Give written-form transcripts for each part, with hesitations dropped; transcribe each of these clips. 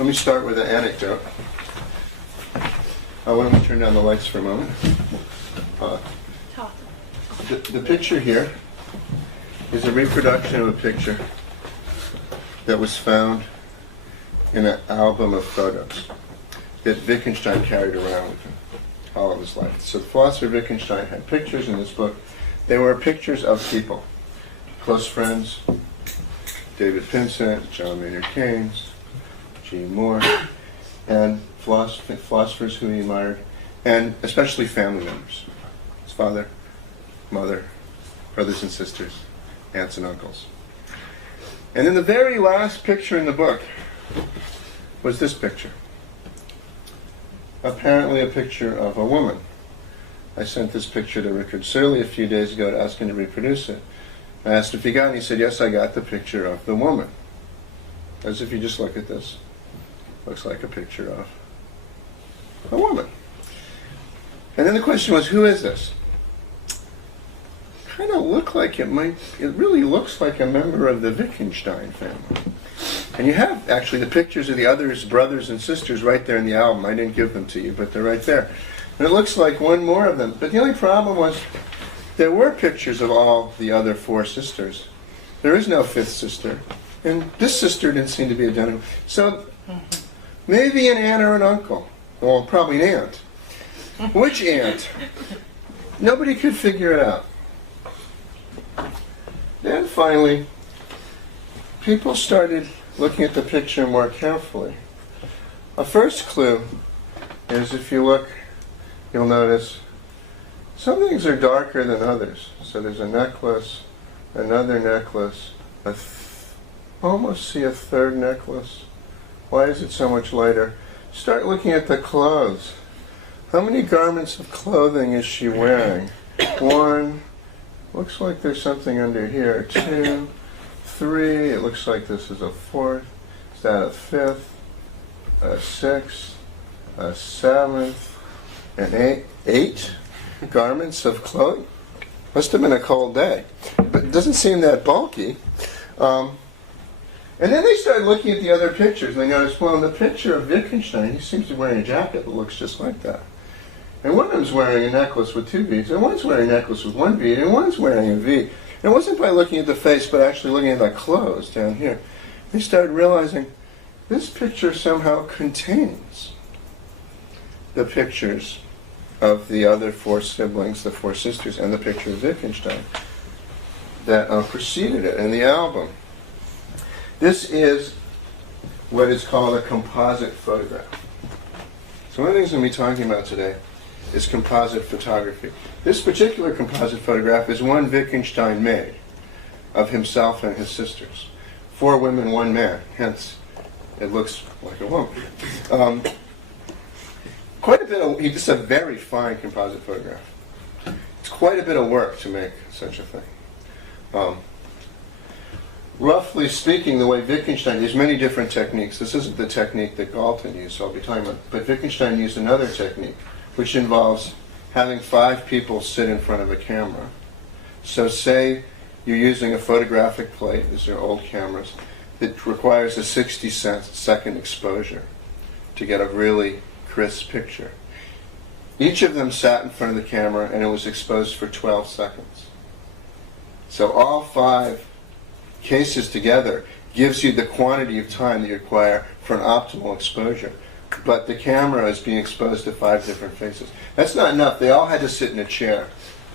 Let me start with an anecdote. Why don't we turn down the lights for a moment? The picture here is a reproduction of a picture that was found in an album of photos that Wittgenstein carried around with him all of his life. So the philosopher Wittgenstein had pictures in this book. They were pictures of people, close friends, David Pinsent, John Maynard Keynes, G. Moore, and philosophers who he admired, and especially family members. His father, mother, brothers and sisters, aunts and uncles. And in the very last picture in the book was this picture. Apparently a picture of a woman. I sent this picture to Richard Searle a few days ago to ask him to reproduce it. I asked if he got it, and he said, yes, I got the picture of the woman. As if you just look at this, looks like a picture of a woman. And then the question was, who is this? Kind of look like it really looks like a member of the Wittgenstein family. And you have actually the pictures of the others, brothers and sisters, right there in the album. I didn't give them to you, but they're right there. And it looks like one more of them. But the only problem was there were pictures of all the other four sisters. There is no fifth sister. And this sister didn't seem to be identical. So maybe an aunt or an uncle. Well, probably an aunt. Which aunt? Nobody could figure it out. Then finally, people started looking at the picture more carefully. A first clue is, if you look, you'll notice some things are darker than others. So there's a necklace, another necklace, almost see a third necklace. Why is it so much lighter? Start looking at the clothes. How many garments of clothing is she wearing? One. Looks like there's something under here. 2, 3. It looks like this is a 4th. Is that a 5th? A 6th? A 7th? And 8? 8 garments of clothing? Must have been a cold day. But it doesn't seem that bulky. And then they started looking at the other pictures. And they noticed, well, in the picture of Wittgenstein, he seems to be wearing a jacket that looks just like that. And one of them's wearing a necklace with 2 beads, and one's wearing a necklace with 1 bead, and one's wearing a V. And it wasn't by looking at the face, but actually looking at the clothes down here. They started realizing this picture somehow contains the pictures of the other 4 siblings, the 4 sisters, and the picture of Wittgenstein that preceded it in the album. This is what is called a composite photograph. So one of the things we'll be talking about today is composite photography. This particular composite photograph is one Wittgenstein made of himself and his sisters. 4 women, 1 man, hence it looks like a woman. It's a very fine composite photograph. It's quite a bit of work to make such a thing. Roughly speaking, the way Wittgenstein used many different techniques. This isn't the technique that Galton used, so I'll be talking about, but Wittgenstein used another technique, which involves having 5 people sit in front of a camera. So say you're using a photographic plate, these are old cameras, that requires a 60-second exposure to get a really crisp picture. Each of them sat in front of the camera and it was exposed for 12 seconds. So all 5 cases together gives you the quantity of time that you require for an optimal exposure. But the camera is being exposed to 5 different faces. That's not enough. They all had to sit in a chair.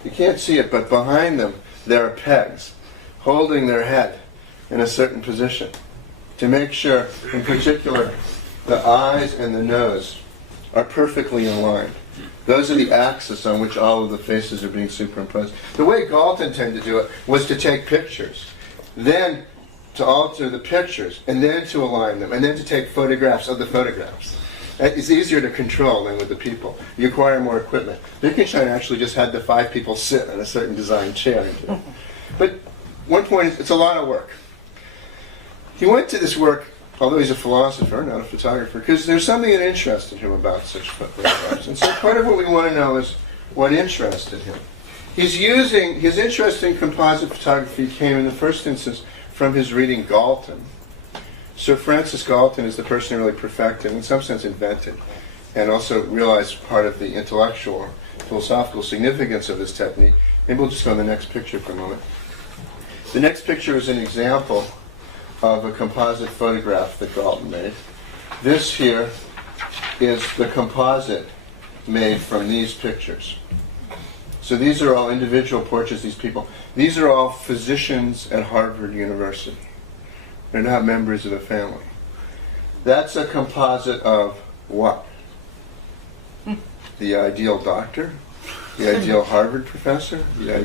You can't see it, but behind them there are pegs holding their head in a certain position to make sure, in particular, the eyes and the nose are perfectly in line. Those are the axes on which all of the faces are being superimposed. The way Galton tended to do it was to take pictures, then to alter the pictures, and then to align them, and then to take photographs of the photographs. It's easier to control than with the people. You require more equipment. Wittgenstein actually just had the 5 people sit in a certain designed chair. But one point is, it's a lot of work. He went to this work, although he's a philosopher, not a photographer, because there's something that interested him about such photographs. And so part of what we want to know is what interested him. His interest in composite photography came in the first instance from his reading Galton. Sir Francis Galton is the person who really perfected, in some sense invented, and also realized part of the intellectual, philosophical significance of this technique. Maybe we'll just go on the next picture for a moment. The next picture is an example of a composite photograph that Galton made. This here is the composite made from these pictures. So these are all individual portraits of these people. These are all physicians at Harvard University. They're not members of the family. That's a composite of what? The ideal doctor, the ideal Harvard professor, the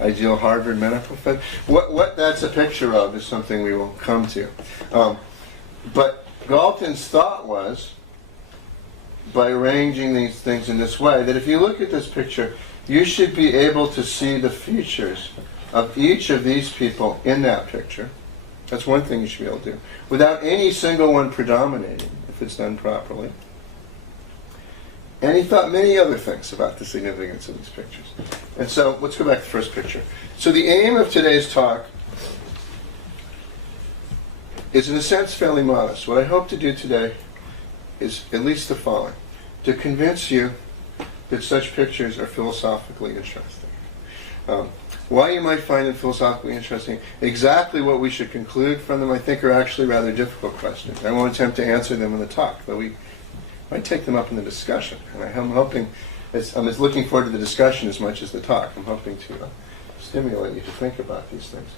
ideal Harvard medical professor. What that's a picture of is something we will come to. But Galton's thought was, by arranging these things in this way, that if you look at this picture, you should be able to see the features of each of these people in that picture. That's one thing you should be able to do, without any single one predominating, if it's done properly. And he thought many other things about the significance of these pictures. And so, let's go back to the first picture. So the aim of today's talk is, in a sense, fairly modest. What I hope to do today is at least the following: to convince you that such pictures are philosophically interesting. Why you might find them philosophically interesting, exactly what we should conclude from them, I think are actually rather difficult questions. I won't attempt to answer them in the talk, but we might take them up in the discussion. And I'm hoping, I'm looking forward to the discussion as much as the talk. I'm hoping to stimulate you to think about these things.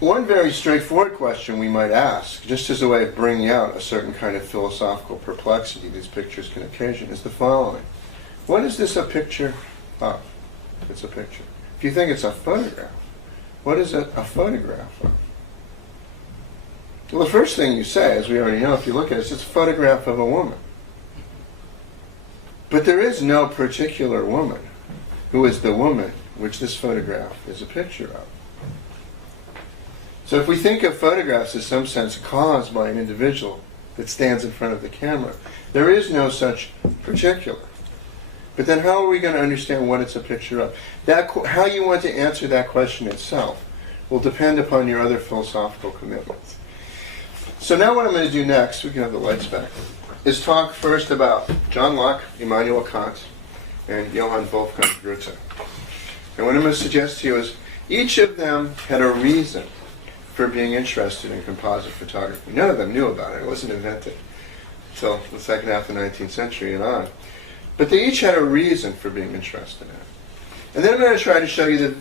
One very straightforward question we might ask, just as a way of bringing out a certain kind of philosophical perplexity these pictures can occasion, is the following. What is this a picture of? It's a picture. If you think it's a photograph, what is it a photograph of? Well, the first thing you say, as we already know, if you look at it, it's a photograph of a woman. But there is no particular woman who is the woman which this photograph is a picture of. So if we think of photographs as some sense caused by an individual that stands in front of the camera, there is no such particular. But then how are we going to understand what it's a picture of? How you want to answer that question itself will depend upon your other philosophical commitments. So now what I'm going to do next, we can have the lights back, is talk first about John Locke, Immanuel Kant, and Johann Wolfgang Goethe. And what I'm going to suggest to you is each of them had a reason for being interested in composite photography. None of them knew about it. It wasn't invented until the second half of the 19th century and on. But they each had a reason for being interested in it. And then I'm going to try to show you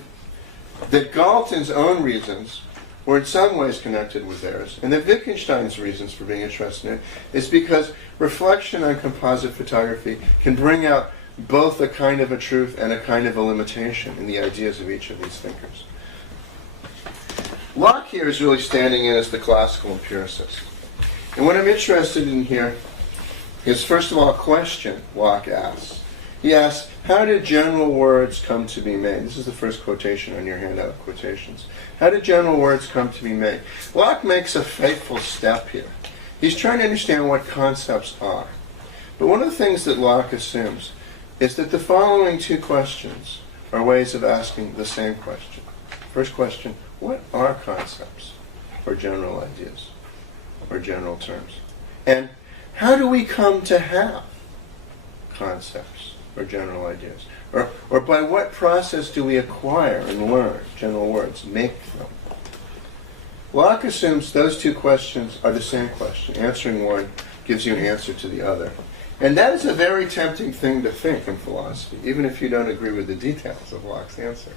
that Galton's own reasons were in some ways connected with theirs, and that Wittgenstein's reasons for being interested in it is because reflection on composite photography can bring out both a kind of a truth and a kind of a limitation in the ideas of each of these thinkers. Locke here is really standing in as the classical empiricist. And what I'm interested in here is, first of all, a question Locke asks. He asks, how did general words come to be made? This is the first quotation on your handout of quotations. How did general words come to be made? Locke makes a fateful step here. He's trying to understand what concepts are. But one of the things that Locke assumes is that the following two questions are ways of asking the same question. First question, what are concepts or general ideas or general terms? And how do we come to have concepts or general ideas? Or by what process do we acquire and learn general words, make them? Locke assumes those two questions are the same question. Answering one gives you an answer to the other. And that is a very tempting thing to think in philosophy, even if you don't agree with the details of Locke's answer.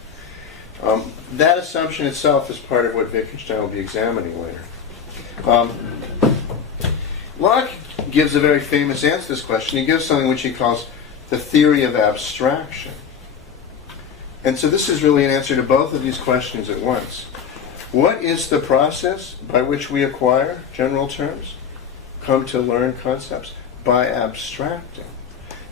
That assumption itself is part of what Wittgenstein will be examining later. Locke gives a very famous answer to this question. He gives something which he calls the theory of abstraction. And so this is really an answer to both of these questions at once. What is the process by which we acquire general terms, come to learn concepts? By abstracting.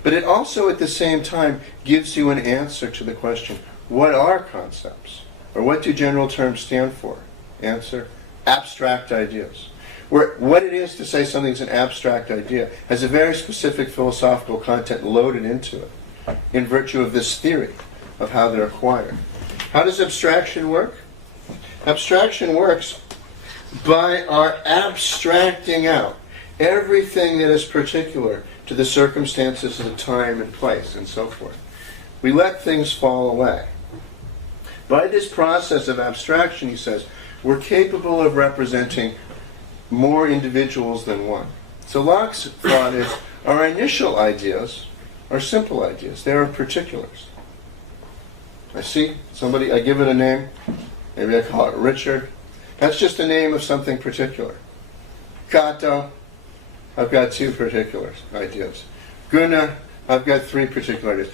But it also at the same time gives you an answer to the question, what are concepts? Or what do general terms stand for? Answer, abstract ideas. What it is to say something's an abstract idea has a very specific philosophical content loaded into it in virtue of this theory of how they're acquired. How does abstraction work? Abstraction works by our abstracting out everything that is particular to the circumstances of time and place and so forth. We let things fall away. By this process of abstraction, he says, we're capable of representing more individuals than one. So Locke's thought is our initial ideas are simple ideas. They are particulars. I see somebody, I give it a name. Maybe I call it Richard. That's just a name of something particular. Cato, I've got 2 particular ideas. Gunnar, I've got 3 particular ideas.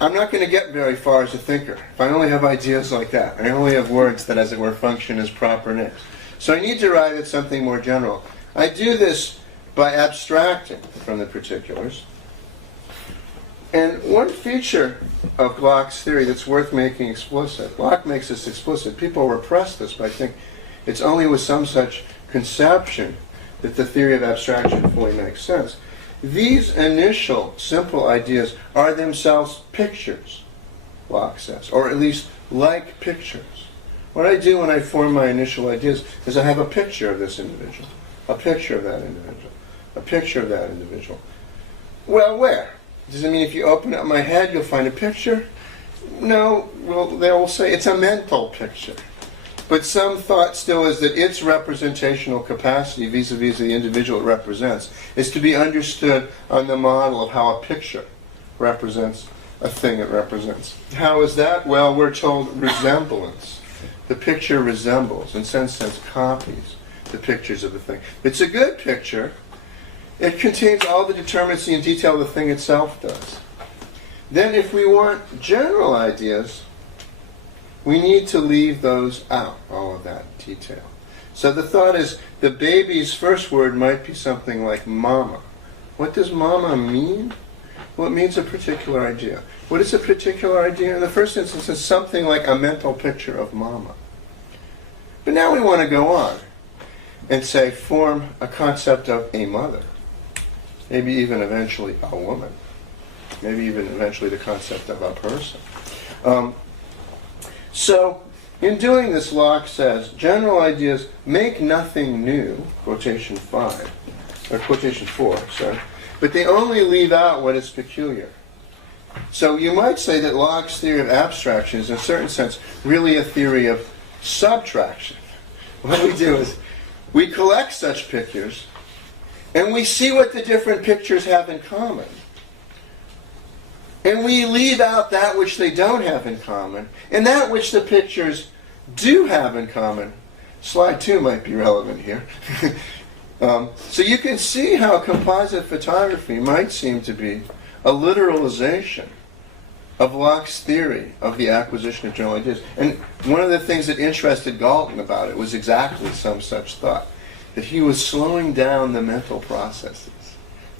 I'm not going to get very far as a thinker if I only have ideas like that. I only have words that, as it were, function as proper names. So I need to arrive at something more general. I do this by abstracting from the particulars. And one feature of Locke's theory that's worth making explicit, Locke makes this explicit. People repress this by thinking it's only with some such conception that the theory of abstraction fully makes sense. These initial simple ideas are themselves pictures, Locke says, or at least like pictures. What I do when I form my initial ideas is I have a picture of this individual, a picture of that individual, a picture of that individual. Well, where? Does it mean if you open up my head you'll find a picture? No, well, they will say it's a mental picture. But some thought still is that its representational capacity vis-a-vis the individual it represents is to be understood on the model of how a picture represents a thing it represents. How is that? Well, we're told resemblance. The picture resembles, in some sense copies, the pictures of the thing. It's a good picture. It contains all the determinacy and detail the thing itself does. Then if we want general ideas, we need to leave those out, all of that detail. So the thought is the baby's first word might be something like mama. What does mama mean? Well, it means a particular idea. What is a particular idea? In the first instance, it's something like a mental picture of mama. But now we want to go on and say, form a concept of a mother. Maybe even eventually a woman. Maybe even eventually the concept of a person. So, in doing this, Locke says, general ideas make nothing new, quotation 5, or quotation 4, sorry, but they only leave out what is peculiar. So you might say that Locke's theory of abstraction is, in a certain sense, really a theory of subtraction. What we do is, we collect such pictures, and we see what the different pictures have in common. And we leave out that which they don't have in common, and that which the pictures do have in common. Slide 2 might be relevant here. So you can see how composite photography might seem to be a literalization of Locke's theory of the acquisition of general ideas. And one of the things that interested Galton about it was exactly some such thought, that he was slowing down the mental processes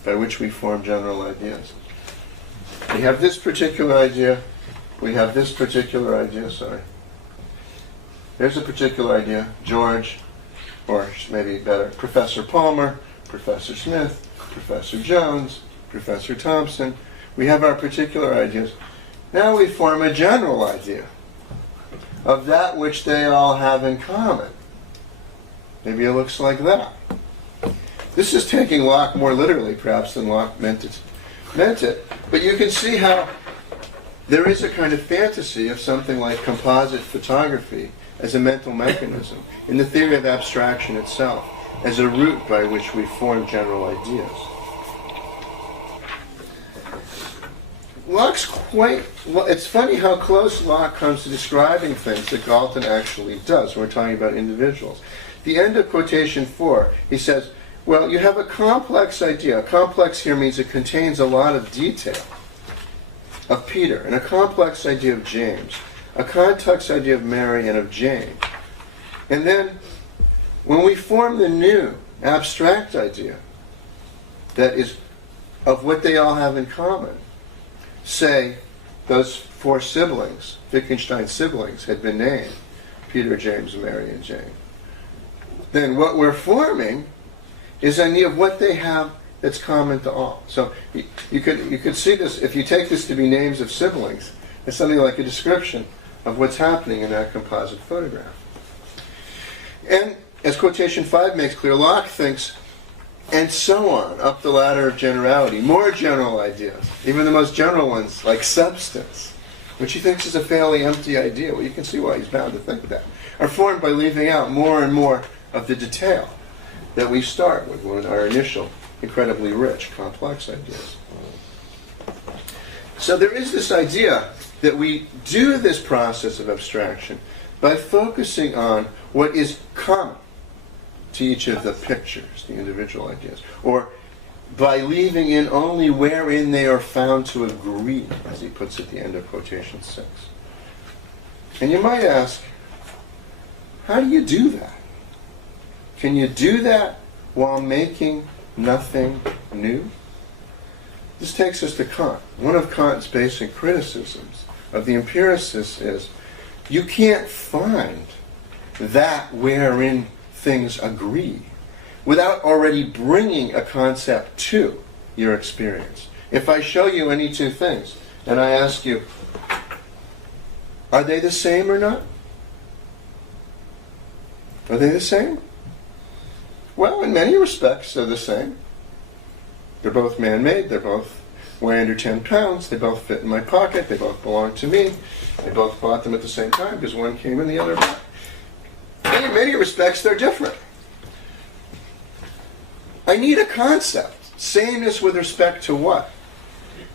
by which we form general ideas. We have this particular idea, we have this particular idea, sorry. There's a particular idea, George, or maybe better, Professor Palmer, Professor Smith, Professor Jones, Professor Thompson. We have our particular ideas. Now we form a general idea of that which they all have in common. Maybe it looks like that. This is taking Locke more literally, perhaps, than Locke meant it. But you can see how there is a kind of fantasy of something like composite photography as a mental mechanism in the theory of abstraction itself, as a route by which we form general ideas. Locke's it's funny how close Locke comes to describing things that Galton actually does when we're talking about individuals. The end of quotation 4, he says, well, you have a complex idea. Complex here means it contains a lot of detail of Peter, and a complex idea of James, a complex idea of Mary and of Jane. And then, when we form the new abstract idea that is of what they all have in common, say those 4 siblings, Wittgenstein's siblings, had been named Peter, James, Mary, and Jane, then what we're forming is an idea of what they have that's common to all. So you could see this, if you take this to be names of siblings, it's something like a description of what's happening in that composite photograph. And as quotation 5 makes clear, Locke thinks, and so on, up the ladder of generality. More general ideas, even the most general ones, like substance, which he thinks is a fairly empty idea. Well, you can see why he's bound to think that, are formed by leaving out more and more of the detail that we start with when our initial, incredibly rich, complex ideas. So there is this idea that we do this process of abstraction by focusing on what is common to each of the pictures, the individual ideas, or by leaving in only wherein they are found to agree, as he puts at the end of quotation 6. And you might ask, how do you do that? Can you do that while making nothing new? This takes us to Kant. One of Kant's basic criticisms of the empiricists is, you can't find that wherein things agree without already bringing a concept to your experience. If I show you any two things and I ask you, are they the same or not? Are they the same? Well, in many respects, they're the same. They're both man-made. They both weigh under 10 pounds. They both fit in my pocket. They both belong to me. I both bought them at the same time because one came in the other back. And in many respects, they're different. I need a concept. Sameness with respect to what?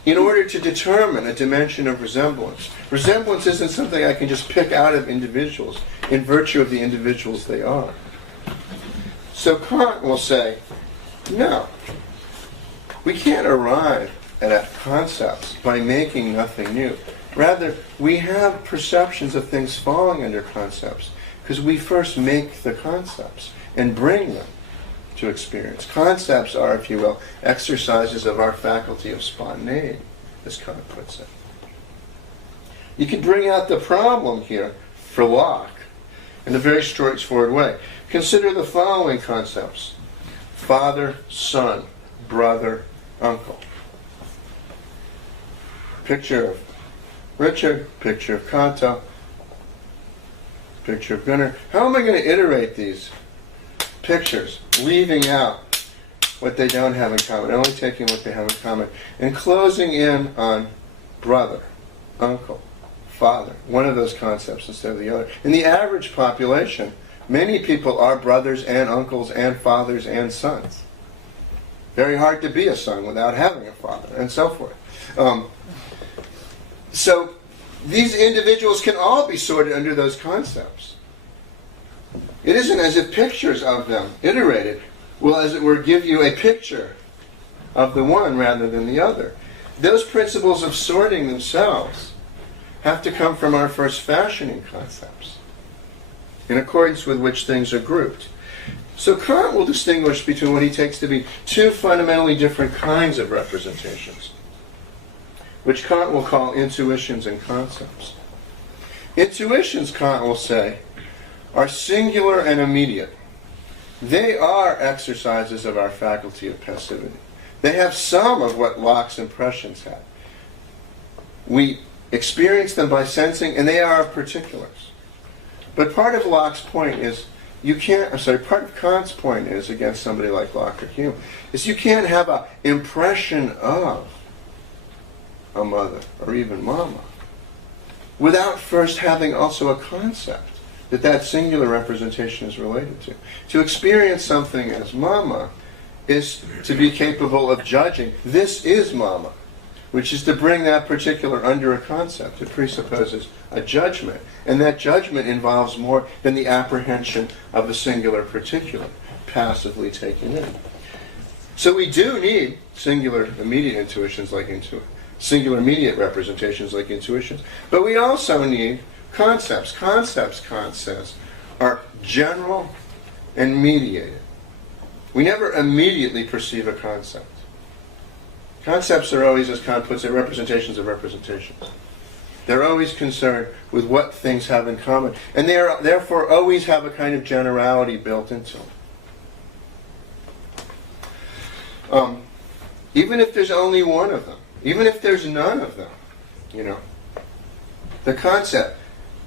In order to determine a dimension of resemblance. Resemblance isn't something I can just pick out of individuals in virtue of the individuals they are. So Kant will say, no, we can't arrive at concepts by making nothing new. Rather, we have perceptions of things falling under concepts because we first make the concepts and bring them to experience. Concepts are, if you will, exercises of our faculty of spontaneity, as Kant puts it. You can bring out the problem here for Locke in a very straightforward way. Consider the following concepts: father, son, brother, uncle. Picture of Richard, picture of Kanto, picture of Gunnar. How am I going to iterate these pictures, leaving out what they don't have in common, only taking what they have in common, and closing in on brother, uncle, father, one of those concepts instead of the other? In the average population, many people are brothers and uncles and fathers and sons. Very hard to be a son without having a father, and so forth. So these individuals can all be sorted under those concepts. It isn't as if pictures of them, iterated, will, as it were, give you a picture of the one rather than the other. Those principles of sorting themselves have to come from our first fashioning concepts, in accordance with which things are grouped. So Kant will distinguish between what he takes to be two fundamentally different kinds of representations, which Kant will call intuitions and concepts. Intuitions, Kant will say, are singular and immediate. They are exercises of our faculty of passivity. They have some of what Locke's impressions had. We experience them by sensing, and they are of particulars. But part of Locke's point is, part of Kant's point is, against somebody like Locke or Hume, is you can't have an impression of a mother or even mama without first having also a concept that singular representation is related to. To experience something as mama is to be capable of judging, this is mama, which is to bring that particular under a concept. It presupposes a judgment, and that judgment involves more than the apprehension of a singular particular, passively taken in. So we do need singular immediate intuitions like singular immediate representations like intuitions, but we also need concepts. Concepts, Kant says, are general and mediated. We never immediately perceive a concept. Concepts are always, as Kant puts it, representations of representations. They're always concerned with what things have in common, and they are therefore always have a kind of generality built into them. Even if there's only one of them, even if there's none of them, the concept,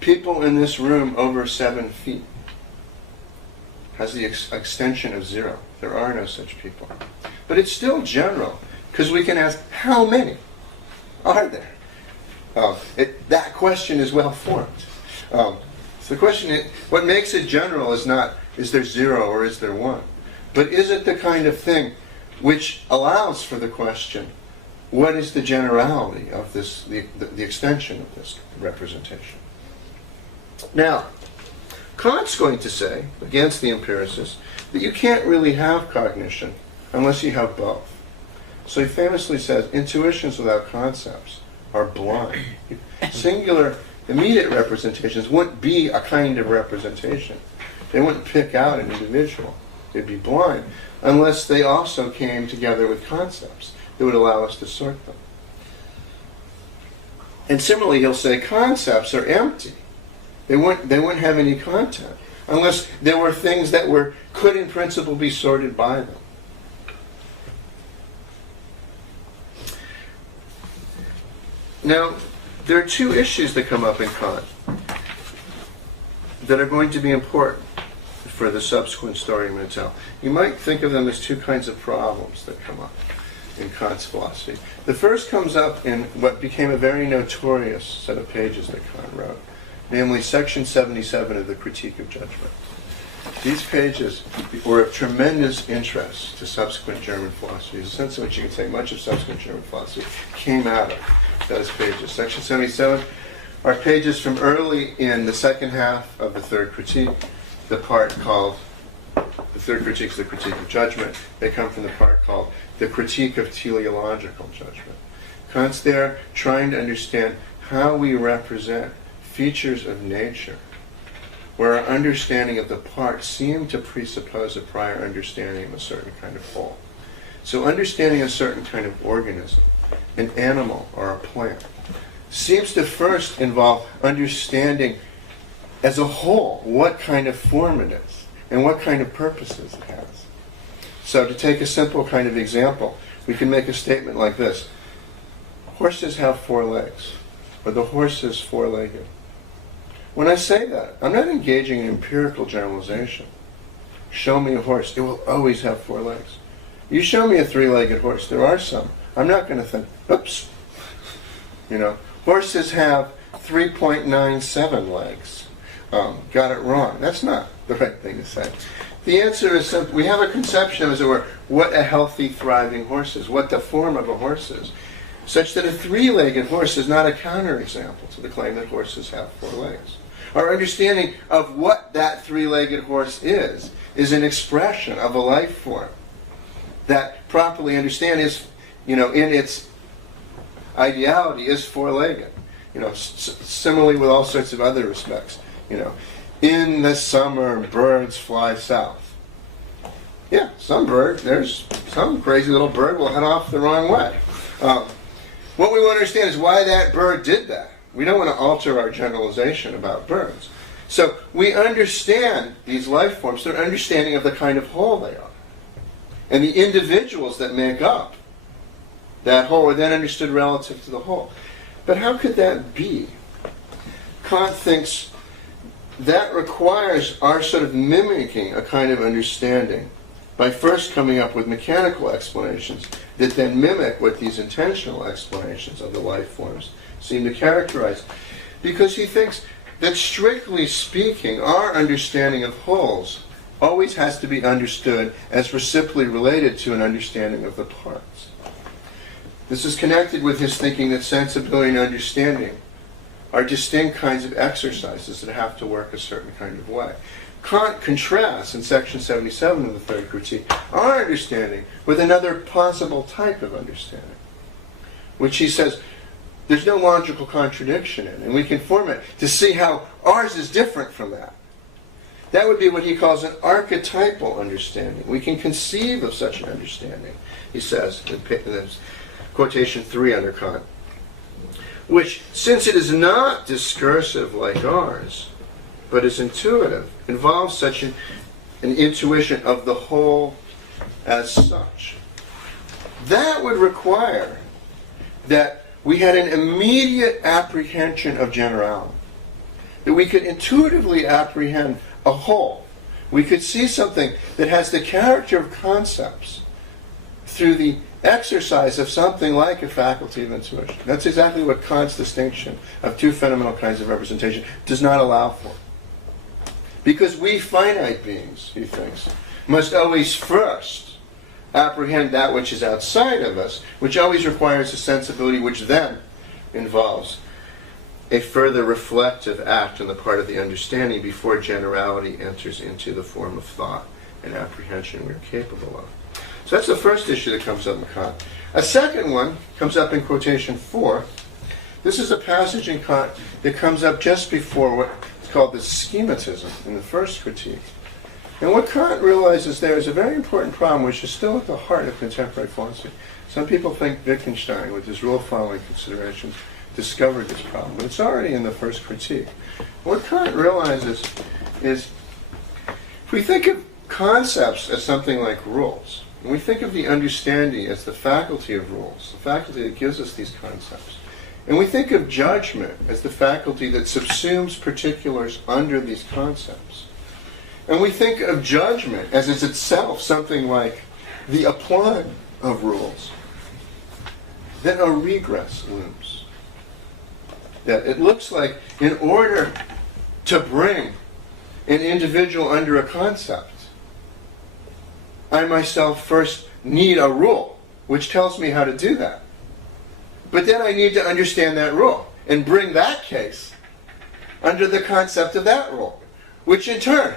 people in this room over 7 feet, has the extension of 0. There are no such people. But it's still general, because we can ask, how many are there? That question is well formed. So the question is, what makes it general is not, is there 0 or is there 1? But is it the kind of thing which allows for the question, what is the generality of this, the extension of this representation? Now, Kant's going to say, against the empiricists, that you can't really have cognition unless you have both. So he famously says, intuitions without concepts are blind. Singular, immediate representations wouldn't be a kind of representation. They wouldn't pick out an individual. They'd be blind, unless they also came together with concepts that would allow us to sort them. And similarly, he'll say concepts are empty. They wouldn't have any content unless there were things that could in principle be sorted by them. Now, there are two issues that come up in Kant that are going to be important for the subsequent story I'm going to tell. You might think of them as two kinds of problems that come up in Kant's philosophy. The first comes up in what became a very notorious set of pages that Kant wrote, namely section 77 of the Critique of Judgment. These pages were of tremendous interest to subsequent German philosophy. There's a sense in which you can say much of subsequent German philosophy came out of those pages. Section 77 are pages from early in the second half of the Third Critique, the part called, the Third Critique is the Critique of Judgment. They come from the part called the Critique of Teleological Judgment. Kant's there trying to understand how we represent features of nature where our understanding of the part seemed to presuppose a prior understanding of a certain kind of whole. So understanding a certain kind of organism, an animal or a plant, seems to first involve understanding as a whole what kind of form it is and what kind of purposes it has. So to take a simple kind of example, we can make a statement like this. Horses have 4 legs, or the horse is 4-legged. When I say that, I'm not engaging in empirical generalization. Show me a horse, it will always have 4 legs. You show me a 3-legged horse, there are some. I'm not going to think, oops. Horses have 3.97 legs. Got it wrong. That's not the right thing to say. The answer is simple. We have a conception, as it were, what a healthy, thriving horse is, what the form of a horse is, such that a 3-legged horse is not a counterexample to the claim that horses have 4 legs. Our understanding of what that 3-legged horse is an expression of a life form that, properly understand, is, in its ideality, is 4-legged. Similarly with all sorts of other respects. In the summer, birds fly south. Yeah, there's some crazy little bird will head off the wrong way. What we want to understand is why that bird did that. We don't want to alter our generalization about birds. So we understand these life forms through understanding of the kind of whole they are. And the individuals that make up that whole are then understood relative to the whole. But how could that be? Kant thinks that requires our sort of mimicking a kind of understanding by first coming up with mechanical explanations that then mimic what these intentional explanations of the life forms seem to characterize. Because he thinks that, strictly speaking, our understanding of wholes always has to be understood as reciprocally related to an understanding of the parts. This is connected with his thinking that sensibility and understanding are distinct kinds of exercises that have to work a certain kind of way. Kant contrasts, in section 77 of the Third Critique, our understanding with another possible type of understanding, which he says there's no logical contradiction in, and we can form it to see how ours is different from that. That would be what he calls an archetypal understanding. We can conceive of such an understanding, he says, in quotation 3 under Kant, which, since it is not discursive like ours, but is intuitive, involves such an intuition of the whole as such. That would require that we had an immediate apprehension of generality, that we could intuitively apprehend a whole we could see something that has the character of concepts through the exercise of something like a faculty of intuition. That's exactly what Kant's distinction of two fundamental kinds of representation does not allow for. Because we finite beings, he thinks, must always first apprehend that which is outside of us, which always requires a sensibility which then involves a further reflective act on the part of the understanding before generality enters into the form of thought and apprehension we are capable of. So that's the first issue that comes up in Kant. A second one comes up in quotation 4. This is a passage in Kant that comes up just before what is called the schematism in the first critique. And what Kant realizes there is a very important problem which is still at the heart of contemporary philosophy. Some people think Wittgenstein, with his rule-following considerations, discovered this problem, but it's already in the first critique. What Kant realizes is, if we think of concepts as something like rules, and we think of the understanding as the faculty of rules, the faculty that gives us these concepts, and we think of judgment as the faculty that subsumes particulars under these concepts, and we think of judgment as is itself something like the applying of rules, then a regress looms. That it looks like in order to bring an individual under a concept, I myself first need a rule which tells me how to do that. But then I need to understand that rule and bring that case under the concept of that rule, which in turn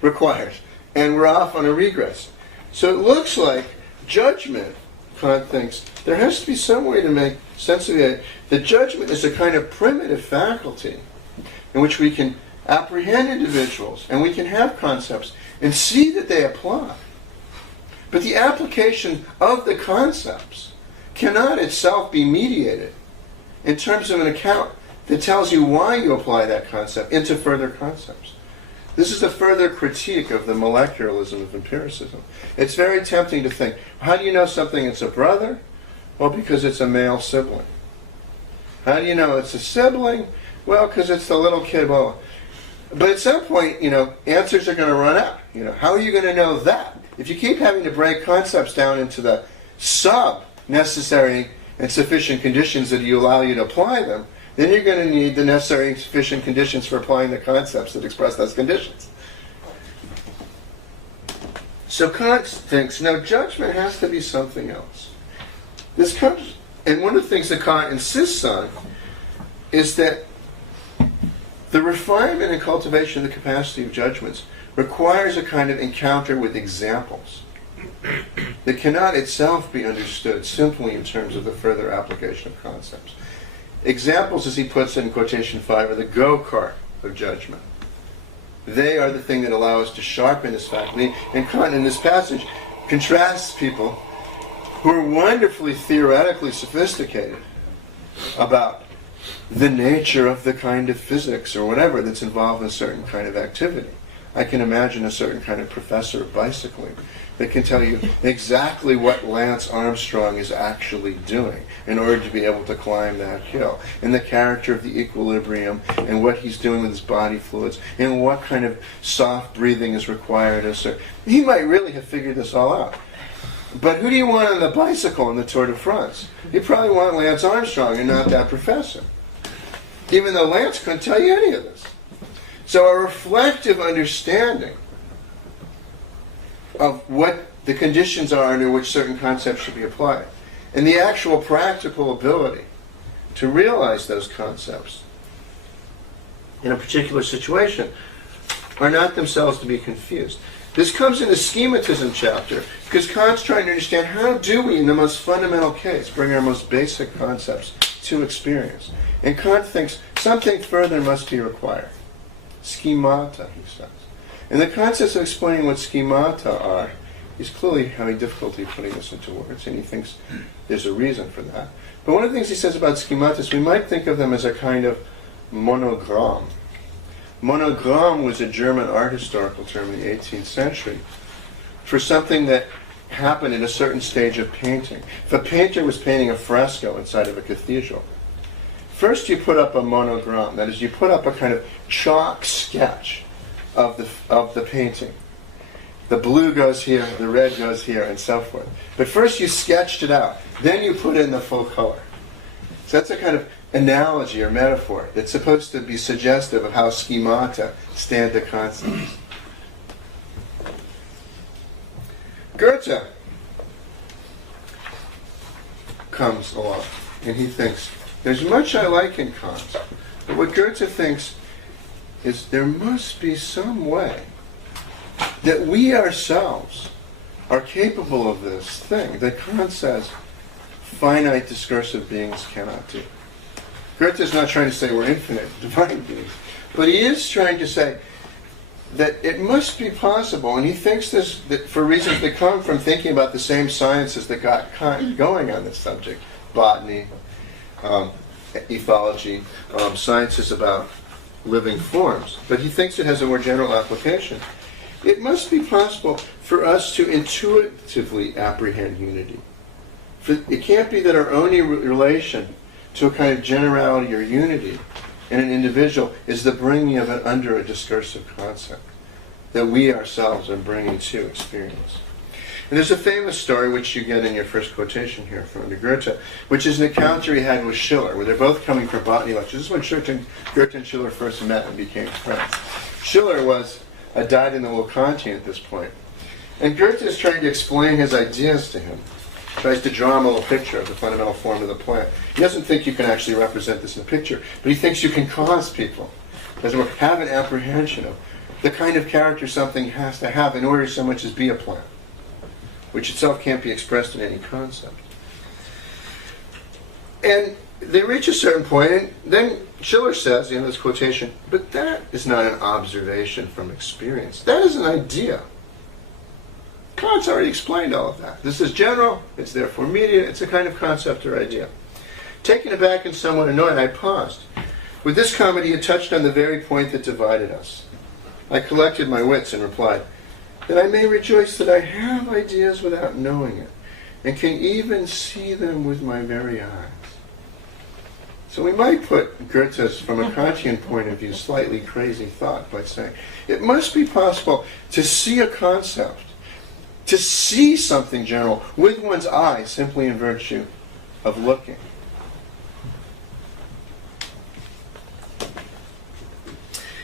requires, and we're off on a regress. So it looks like judgment, Kant thinks, there has to be some way to make sense of it. That judgment is a kind of primitive faculty in which we can apprehend individuals and we can have concepts and see that they apply. But the application of the concepts cannot itself be mediated in terms of an account that tells you why you apply that concept into further concepts. This is a further critique of the molecularism of empiricism. It's very tempting to think, how do you know something is a brother? Well, because it's a male sibling. How do you know it's a sibling? Well, because it's the little kid. Well, but at some point, answers are going to run out. How are you going to know that? If you keep having to break concepts down into the sub-necessary and sufficient conditions that allow you to apply them, then you're going to need the necessary and sufficient conditions for applying the concepts that express those conditions. So Kant thinks, no, judgment has to be something else. This comes, and one of the things that Kant insists on is that the refinement and cultivation of the capacity of judgments requires a kind of encounter with examples that cannot itself be understood simply in terms of the further application of concepts. Examples, as he puts it in quotation 5, are the go-kart of judgment. They are the thing that allow us to sharpen this faculty. And Kant, in this passage, contrasts people who are wonderfully theoretically sophisticated about the nature of the kind of physics or whatever that's involved in a certain kind of activity. I can imagine a certain kind of professor of bicycling that can tell you exactly what Lance Armstrong is actually doing in order to be able to climb that hill, and the character of the equilibrium, and what he's doing with his body fluids, and what kind of soft breathing is required. He might really have figured this all out. But who do you want on the bicycle in the Tour de France? You probably want Lance Armstrong and not that professor, even though Lance couldn't tell you any of this. So a reflective understanding of what the conditions are under which certain concepts should be applied, and the actual practical ability to realize those concepts in a particular situation are not themselves to be confused. This comes in the schematism chapter because Kant's trying to understand how do we, in the most fundamental case, bring our most basic concepts to experience. And Kant thinks something further must be required. Schemata, he says. And the concepts of explaining what schemata are, he's clearly having difficulty putting this into words, and he thinks there's a reason for that. But one of the things he says about schemata is we might think of them as a kind of monogram. Monogram was a German art historical term in the 18th century for something that happened at a certain stage of painting. If a painter was painting a fresco inside of a cathedral, first you put up a monogram, that is, you put up a kind of chalk sketch of the painting. The blue goes here, the red goes here, and so forth. But first you sketched it out, then you put in the full color. So that's a kind of analogy or metaphor that's supposed to be suggestive of how schemata stand to concepts. Goethe comes along, and he thinks, there's much I like in Kant, but what Goethe thinks is there must be some way that we ourselves are capable of this thing that Kant says finite discursive beings cannot do. Goethe is not trying to say we're infinite divine beings, but he is trying to say that it must be possible, and he thinks this that for reasons that come from thinking about the same sciences that got Kant going on this subject: botany, ethology, sciences about living forms. But he thinks it has a more general application. It must be possible for us to intuitively apprehend unity. It can't be that our only relation to a kind of generality or unity in an individual is the bringing of it under a discursive concept that we ourselves are bringing to experience. And there's a famous story, which you get in your first quotation here from Goethe, which is an encounter he had with Schiller, where they're both coming from botany lectures. This is when Goethe and Schiller first met and became friends. Schiller was a dyed-in-the-wool Kantian at this point. And Goethe is trying to explain his ideas to him. Tries to draw him a little picture of the fundamental form of the plant. He doesn't think you can actually represent this in a picture, but he thinks you can cause people, as it were, have an apprehension of the kind of character something has to have in order to so much as be a plant, which itself can't be expressed in any concept. And they reach a certain point, and then Schiller says, in this quotation, but that is not an observation from experience. That is an idea. Kant's already explained all of that. This is general, it's therefore immediate, it's a kind of concept or idea. Taken aback and somewhat annoyed, I paused. With this comment, he had touched on the very point that divided us. I collected my wits and replied, that I may rejoice that I have ideas without knowing it, and can even see them with my very eyes. So we might put Goethe's, from a Kantian point of view, slightly crazy thought by saying, it must be possible to see a concept, to see something general with one's eye simply in virtue of looking.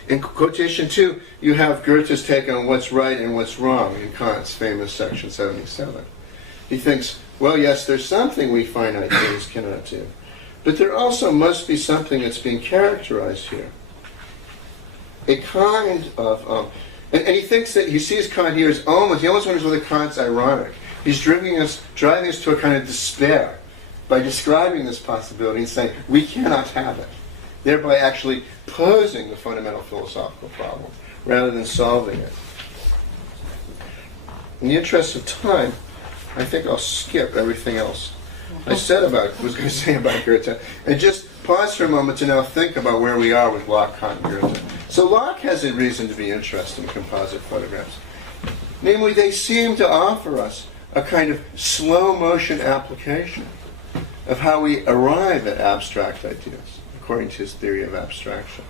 In quotation 2, you have Goethe's take on what's right and what's wrong in Kant's famous section 77. He thinks, well, yes, there's something we finite beings cannot do, but there also must be something that's being characterized here. A kind of and he thinks that he sees Kant here as he almost wonders whether Kant's ironic. He's driving us to a kind of despair by describing this possibility and saying, we cannot have it, thereby actually posing the fundamental philosophical problem rather than solving it. In the interest of time, I think I'll skip everything else I was going to say about Goethe, and just pause for a moment to now think about where we are with Locke, Kant, and Goethe. So Locke has a reason to be interested in composite photographs. Namely, they seem to offer us a kind of slow motion application of how we arrive at abstract ideas, according to his theory of abstraction.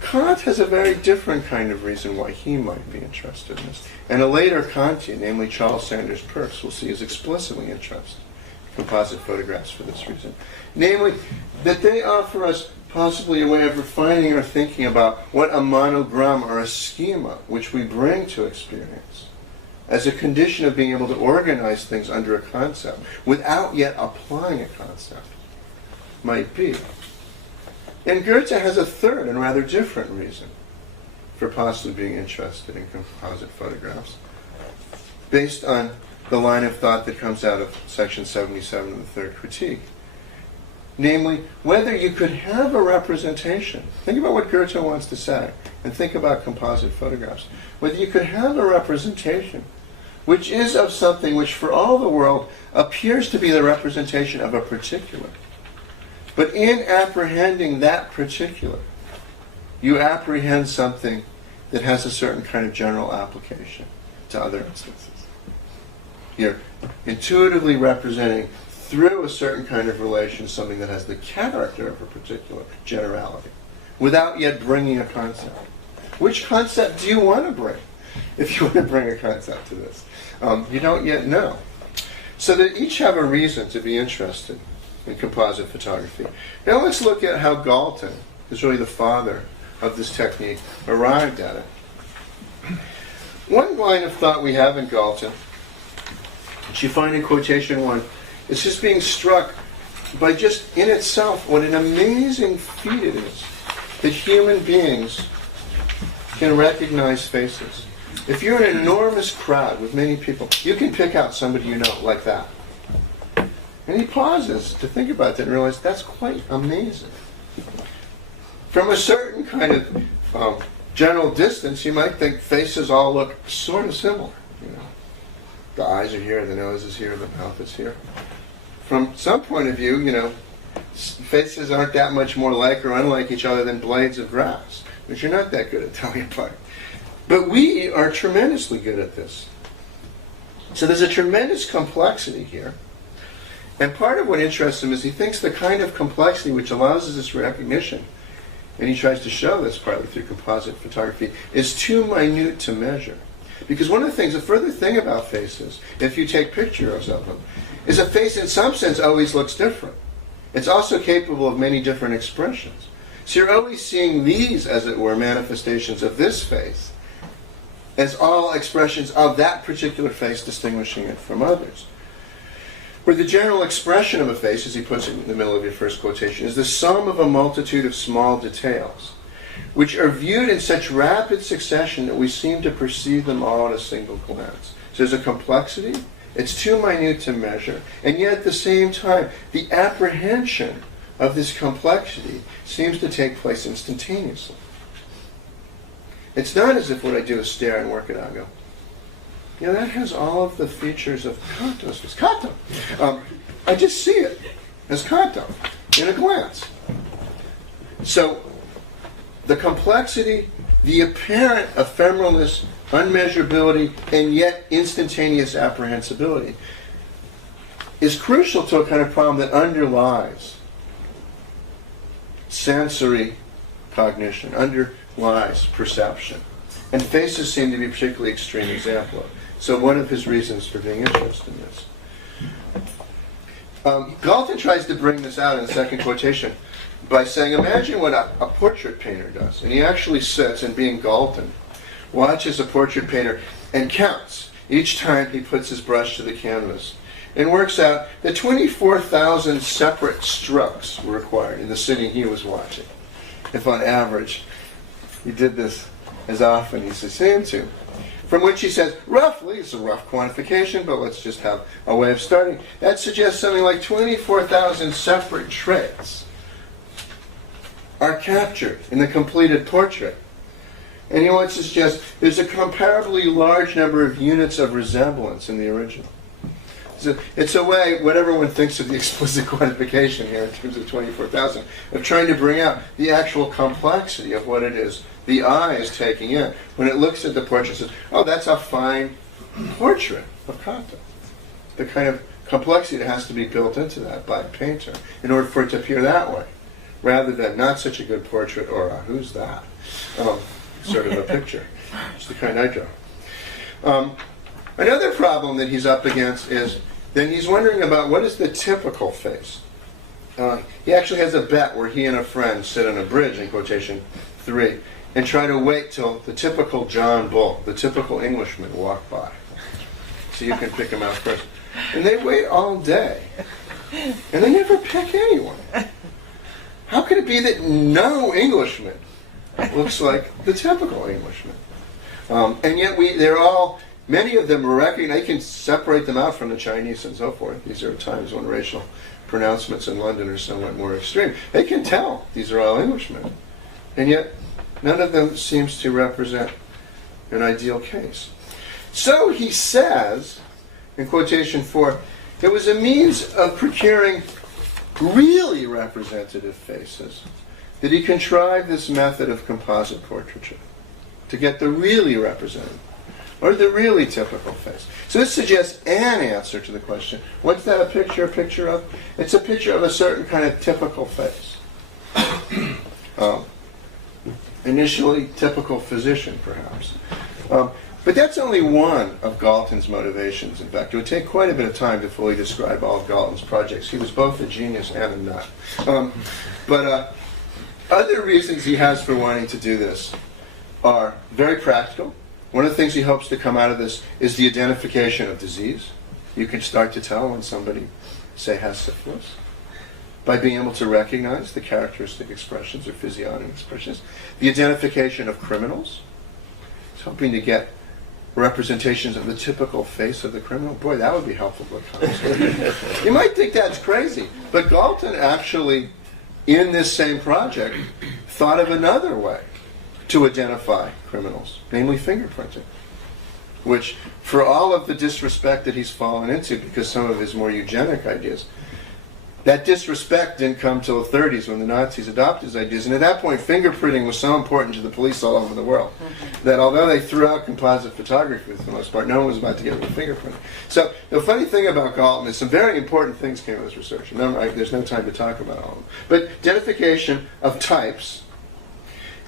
Kant has a very different kind of reason why he might be interested in this. And a later Kantian, namely Charles Sanders Peirce, will see as explicitly interested in composite photographs for this reason. Namely, that they offer us possibly a way of refining our thinking about what a monogram or a schema, which we bring to experience, as a condition of being able to organize things under a concept without yet applying a concept, might be. And Goethe has a third and rather different reason for possibly being interested in composite photographs, based on the line of thought that comes out of section 77 of the third critique. Namely, whether you could have a representation, think about what Goethe wants to say, and think about composite photographs, whether you could have a representation which is of something which for all the world appears to be the representation of a particular. But in apprehending that particular, you apprehend something that has a certain kind of general application to other instances. You're intuitively representing through a certain kind of relation something that has the character of a particular generality, without yet bringing a concept. Which concept do you want to bring? If you want to bring a concept to this. You don't yet know. So they each have a reason to be interested in composite photography. Now let's look at how Galton, who's really the father of this technique, arrived at it. One line of thought we have in Galton, which you find in quotation 1, is just being struck by just in itself what an amazing feat it is that human beings can recognize faces. If you're in an enormous crowd with many people, you can pick out somebody you know like that. And he pauses to think about that and realize that's quite amazing. From a certain kind of general distance, you might think faces all look sort of similar. You know, the eyes are here, the nose is here, the mouth is here. From some point of view, you know, faces aren't that much more like or unlike each other than blades of grass, which you're not that good at telling apart. But we are tremendously good at this. So there's a tremendous complexity here. And part of what interests him is he thinks the kind of complexity which allows us this recognition, and he tries to show this partly through composite photography, is too minute to measure. Because one of the things, a further thing about faces, if you take pictures of them, is a face in some sense always looks different. It's also capable of many different expressions. So you're always seeing these, as it were, manifestations of this face, as all expressions of that particular face, distinguishing it from others. Where the general expression of a face, as he puts it in the middle of your first quotation, is the sum of a multitude of small details, which are viewed in such rapid succession that we seem to perceive them all at a single glance. So there's a complexity, it's too minute to measure, and yet at the same time, the apprehension of this complexity seems to take place instantaneously. It's not as if what I do is stare and work it out and go, you know, that has all of the features of Kanto's. It's Kanto. I just see it as Kanto in a glance. So the complexity, the apparent ephemeralness, unmeasurability, and yet instantaneous apprehensibility is crucial to a kind of problem that underlies sensory cognition, underlies perception. And faces seem to be a particularly extreme example of it. So one of his reasons for being interested in this. Galton tries to bring this out in the second quotation by saying, imagine what a portrait painter does. And he actually sits, and being Galton, watches a portrait painter and counts each time he puts his brush to the canvas, and works out that 24,000 separate strokes were required in the sitting he was watching. If on average he did this as often as he seemed to. From which he says, roughly, it's a rough quantification, but let's just have a way of starting. That suggests something like 24,000 separate traits are captured in the completed portrait. And he wants to suggest there's a comparably large number of units of resemblance in the original. So it's a way, whatever one thinks of the explicit quantification here in terms of 24,000, of trying to bring out the actual complexity of what it is the eye is taking in. When it looks at the portrait, it says, oh, that's a fine portrait of Kanto. The kind of complexity that has to be built into that by a painter in order for it to appear that way, rather than not such a good portrait or who's that? Sort of a picture. It's the kind I draw. Another problem that he's up against is then he's wondering about what is the typical face. He actually has a bet where he and a friend sit on a bridge in quotation 3 and try to wait till the typical John Bull, the typical Englishman, walk by. So you can pick him out first. And they wait all day. And they never pick anyone. How could it be that no Englishman looks like the typical Englishman? And yet they're all, many of them are recognized. They can separate them out from the Chinese and so forth. These are times when racial pronouncements in London are somewhat more extreme. They can tell these are all Englishmen. And yet none of them seems to represent an ideal case. So he says, in quotation 4, it was a means of procuring really representative faces that he contrived this method of composite portraiture, to get the really representative, or the really typical face. So this suggests an answer to the question, what's that a picture of? It's a picture of a certain kind of typical face. initially typical physician, perhaps. But that's only one of Galton's motivations. In fact, it would take quite a bit of time to fully describe all of Galton's projects. He was both a genius and a nut. But other reasons he has for wanting to do this are very practical. One of the things he hopes to come out of this is the identification of disease. You can start to tell when somebody, say, has syphilis by being able to recognize the characteristic expressions or physiognomic expressions. The identification of criminals. He's hoping to get representations of the typical face of the criminal. Boy, that would be helpful to a concept. You might think that's crazy, but Galton actually, in this same project, thought of another way to identify criminals, namely fingerprinting, which, for all of the disrespect that he's fallen into because some of his more eugenic ideas, that disrespect didn't come till the 30s when the Nazis adopted his ideas. And at that point, fingerprinting was so important to the police all over the world that although they threw out composite photography for the most part, no one was about to get rid of fingerprinting. So the funny thing about Galton is some very important things came of his research. Remember, there's no time to talk about all of them. But identification of types.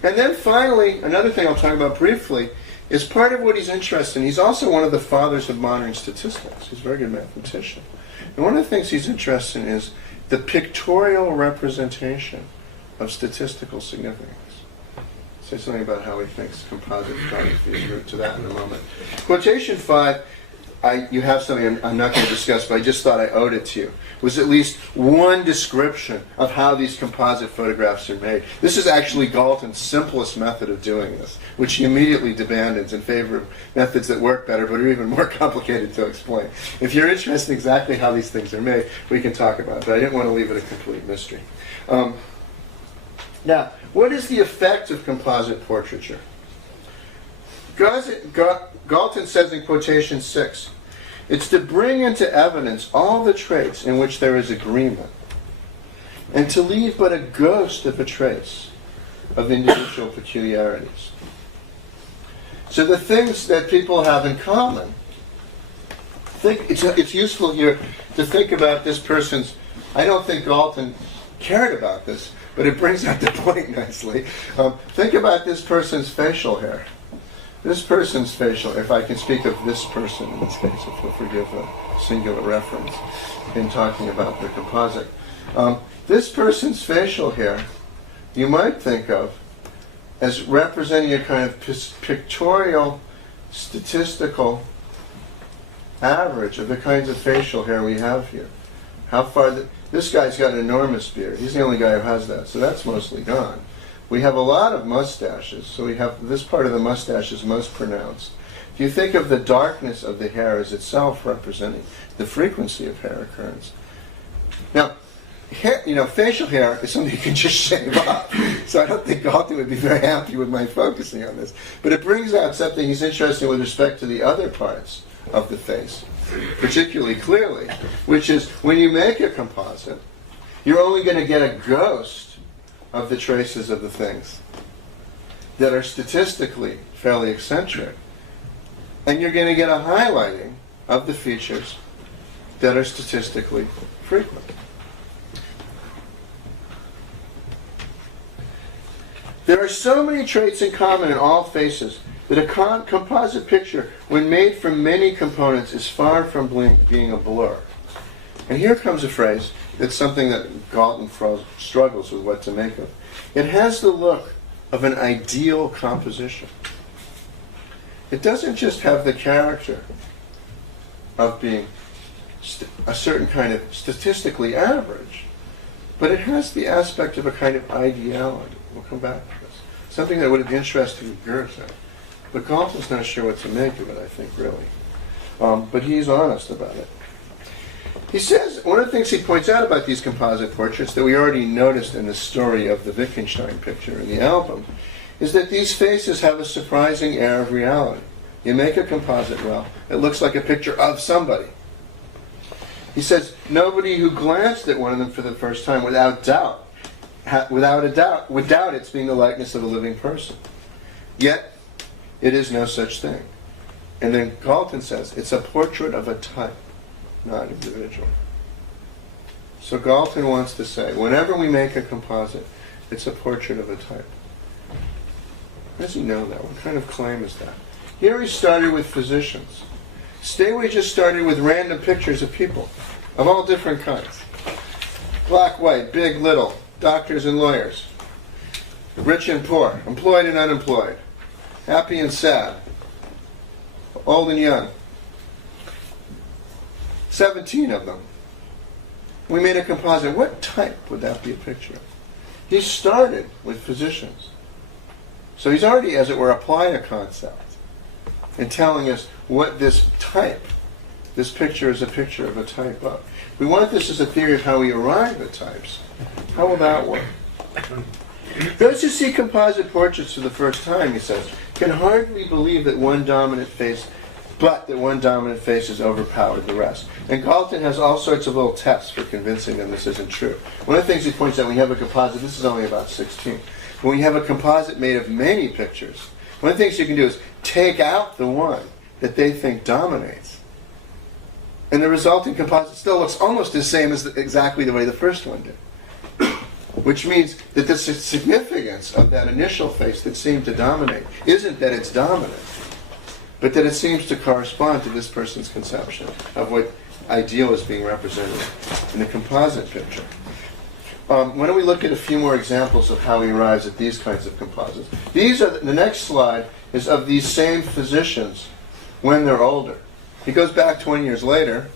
And then finally, another thing I'll talk about briefly is part of what he's interested in. He's also one of the fathers of modern statistics. He's a very good mathematician. And one of the things he's interested in is the pictorial representation of statistical significance. Say something about how he thinks composite photography is root to that in a moment. Quotation 5, you have something I'm not going to discuss, but I just thought I owed it to you, was at least one description of how these composite photographs are made. This is actually Galton's simplest method of doing this, which he immediately abandons in favor of methods that work better but are even more complicated to explain. If you're interested in exactly how these things are made, we can talk about it, but I didn't want to leave it a complete mystery. Now, what is the effect of composite portraiture? Galton says in quotation 6, it's to bring into evidence all the traits in which there is agreement, and to leave but a ghost of a trace of individual peculiarities. So the things that people have in common, it's useful here to think about this person's, I don't think Galton cared about this, but it brings out the point nicely. Think about this person's facial hair. This person's facial, if I can speak of this person in this case, if you'll forgive a singular reference in talking about the composite. This person's facial hair, you might think of as representing a kind of pictorial, statistical average of the kinds of facial hair we have here. How far, this guy's got an enormous beard. He's the only guy who has that, so that's mostly gone. We have a lot of mustaches, so we have this part of the mustache is most pronounced. If you think of the darkness of the hair as itself representing the frequency of hair occurrence. Now, hair, facial hair is something you can just shave off, so I don't think Galton would be very happy with my focusing on this. But it brings out something he's interested in with respect to the other parts of the face, particularly clearly, which is when you make a composite, you're only going to get a ghost of the traces of the things that are statistically fairly eccentric. And you're going to get a highlighting of the features that are statistically frequent. There are so many traits in common in all faces that a composite picture, when made from many components, is far from being a blur. And here comes a phrase that's something that Galton struggles with what to make of. It has the look of an ideal composition. It doesn't just have the character of being a certain kind of statistically average, but it has the aspect of a kind of ideality. We'll come back to this. Something that would have been interesting to Goethe. But Galton's not sure what to make of it, I think, really. But he's honest about it. He says, one of the things he points out about these composite portraits that we already noticed in the story of the Wittgenstein picture in the album, is that these faces have a surprising air of reality. You make a composite, well, it looks like a picture of somebody. He says, nobody who glanced at one of them for the first time without a doubt, would doubt its being the likeness of a living person. Yet, it is no such thing. And then Galton says, it's a portrait of a type, not individual. So Galton wants to say, whenever we make a composite, it's a portrait of a type. How does he know that? What kind of claim is that? Here he started with physicians. Staley just started with random pictures of people of all different kinds. Black, white, big, little, doctors and lawyers, rich and poor, employed and unemployed, happy and sad, old and young. 17 of them. We made a composite. What type would that be a picture of? He started with physicians. So he's already, as it were, applying a concept and telling us what this picture is a picture of a type of. We want this as a theory of how we arrive at types. How will that work? Those who see composite portraits for the first time, he says, can hardly believe that one dominant face has overpowered the rest. And Galton has all sorts of little tests for convincing them this isn't true. One of the things he points out when you have a composite, this is only about 16. When you have a composite made of many pictures, one of the things you can do is take out the one that they think dominates. And the resulting composite still looks almost the same as exactly the way the first one did. Which means that the significance of that initial face that seemed to dominate isn't that it's dominant, but that it seems to correspond to this person's conception of what ideal is being represented in the composite picture. Why don't we look at a few more examples of how he arrives at these kinds of composites. The next slide is of these same physicians when they're older. He goes back 20 years later,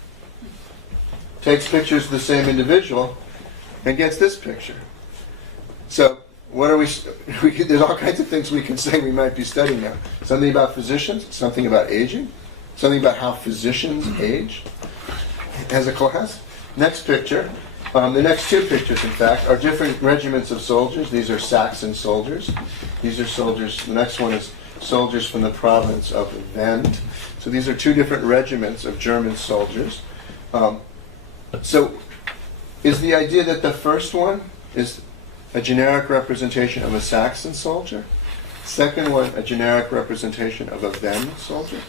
takes pictures of the same individual, and gets this picture. So, what are there's all kinds of things we can say we might be studying now. Something about physicians, something about aging, something about how physicians age as a class. Next picture. The next two pictures, in fact, are different regiments of soldiers. These are Saxon soldiers. These are soldiers. The next one is soldiers from the province of Vend. So these are two different regiments of German soldiers. So is the idea that the first one is a generic representation of a Saxon soldier? Second one, a generic representation of a Vend soldier?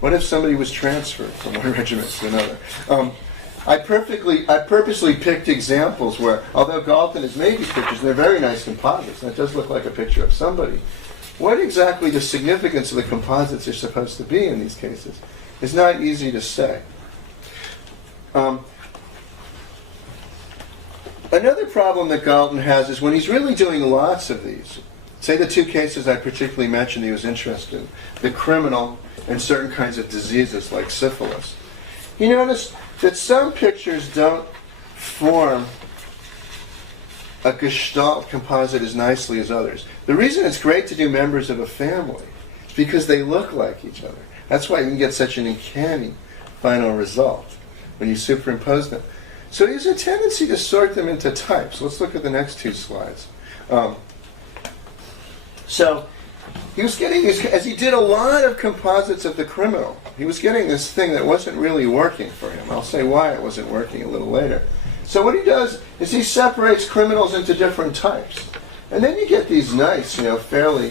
What if somebody was transferred from one regiment to another? I purposely picked examples where, although Galton has made these pictures, and they're very nice composites, and it does look like a picture of somebody, what exactly the significance of the composites are supposed to be in these cases is not easy to say. Another problem that Galton has is when he's really doing lots of these, say the two cases I particularly mentioned he was interested in, the criminal and certain kinds of diseases like syphilis. He noticed that some pictures don't form a gestalt composite as nicely as others. The reason it's great to do members of a family is because they look like each other. That's why you can get such an uncanny final result when you superimpose them. So there's a tendency to sort them into types. Let's look at the next two slides. So he was getting this, as he did a lot of composites of the criminal, he was getting this thing that wasn't really working for him. I'll say why it wasn't working a little later. So what he does is he separates criminals into different types. And then you get these nice, fairly,